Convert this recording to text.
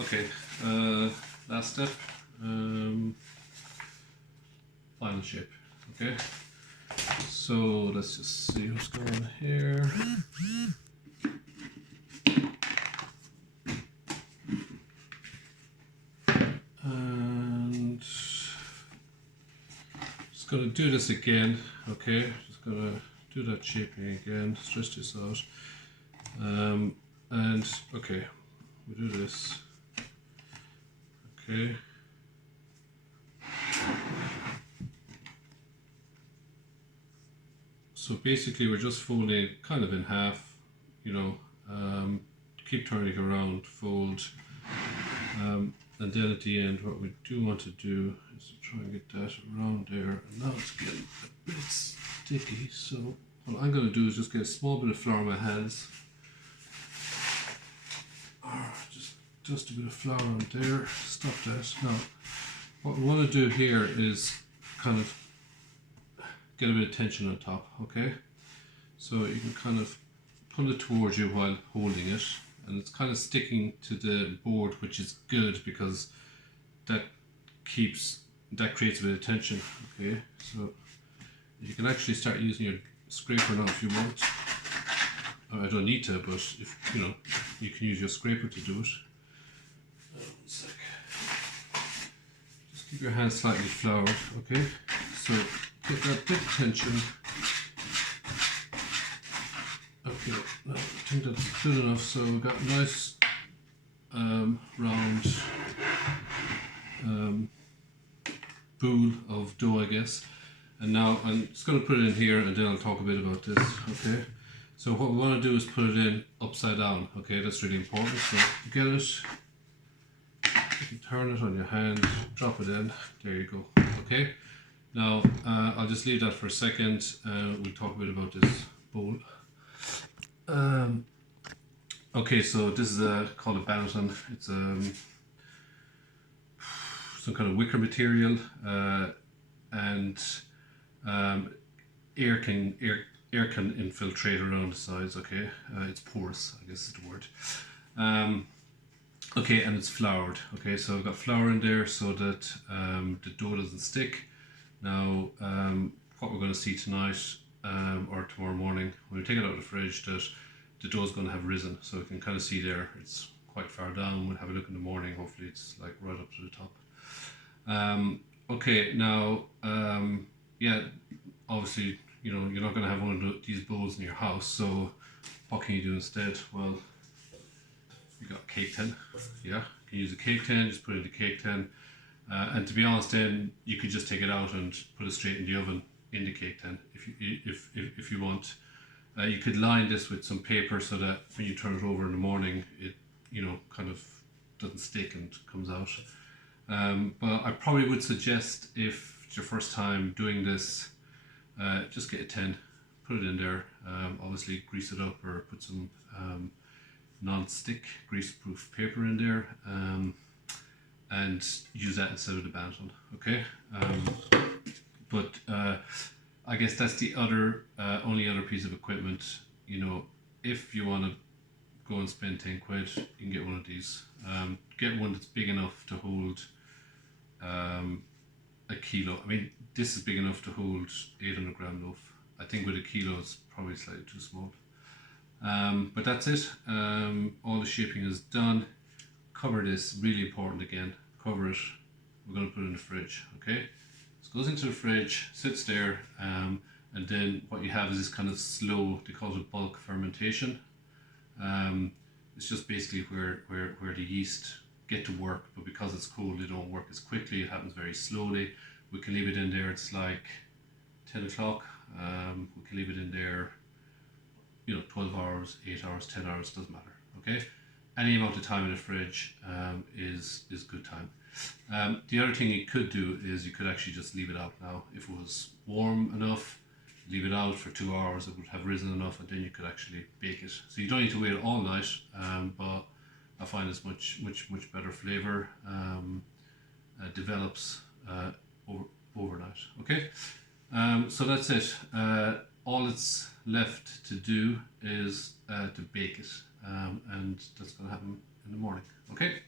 Okay, last step, final shape. Okay, so let's just see what's going on here. And just gonna do this again. Okay, just gonna do that shaping again, stretch this out. And okay, we do this. Okay. So basically we're just folding kind of in half, you know, keep turning it around, fold, and then at the end what we do want to do is to try and get that around there, and now it's getting a bit sticky, so what I'm going to do is just get a small bit of flour in my hands, or just a bit of flour on there, stop that. Now what we want to do here is kind of get a bit of tension on top, okay? So you can kind of pull it towards you while holding it, and it's kind of sticking to the board, which is good because that creates a bit of tension, okay? So you can actually start using your scraper now if you want. I don't need to, but if you know, you can use your scraper to do it. One sec. Just keep your hands slightly floured, okay? So get that bit of tension. Okay, now I think that's good enough. So we've got a nice round bowl of dough, I guess. And now I'm just going to put it in here, and then I'll talk a bit about this. Okay. So what we want to do is put it in upside down. Okay, that's really important. So you get it. You can turn it on your hand, drop it in. There you go. Okay. Now I'll just leave that for a second. We'll talk a bit about this bowl. Okay, so this is called a banneton. It's some kind of wicker material, and air can infiltrate around the sides. Okay, it's porous, I guess is the word. Okay, and it's floured. Okay, so I've got flour in there so that the dough doesn't stick. Now, what we're going to see tonight or tomorrow morning when we take it out of the fridge, that the dough is going to have risen. So you can kind of see there it's quite far down. We'll have a look in the morning. Hopefully, it's like right up to the top. Okay, now, yeah, obviously, you know, you're not going to have one of these bowls in your house. So what can you do instead? Well, you got a cake tin. Yeah, you can use a cake tin. Just put it in the cake tin. And to be honest, then you could just take it out and put it straight in the oven in the cake tin if you want. You could line this with some paper so that when you turn it over in the morning, it, you know, kind of doesn't stick and comes out. But I probably would suggest, if it's your first time doing this, just get a tin, put it in there. Obviously grease it up or put some non-stick grease-proof paper in there. And use that instead of the banneton, okay? But I guess that's the only other piece of equipment. You know, if you want to go and spend 10 quid, you can get one of these. Get one that's big enough to hold a kilo. I mean, this is big enough to hold 800 gram loaf. I think with a kilo it's probably slightly too small. But that's it. All the shaping is done. Cover this, really important again, cover it. We're going to put it in the fridge, okay? So it goes into the fridge, sits there, and then what you have is this kind of slow, they call it bulk fermentation. It's just basically where the yeast get to work, but because it's cold, they don't work as quickly. It happens very slowly. We can leave it in there, it's like 10 o'clock. We can leave it in there, you know, 12 hours, 8 hours, 10 hours, doesn't matter, okay? Any amount of time in the fridge is good time. The other thing you could do is you could actually just leave it out now. If it was warm enough, leave it out for 2 hours, it would have risen enough, and then you could actually bake it. So you don't need to wait all night, but I find it's much better flavor, develops overnight. Okay, so that's it. All it's left to do is to bake it, and that's going to happen in the morning. Okay.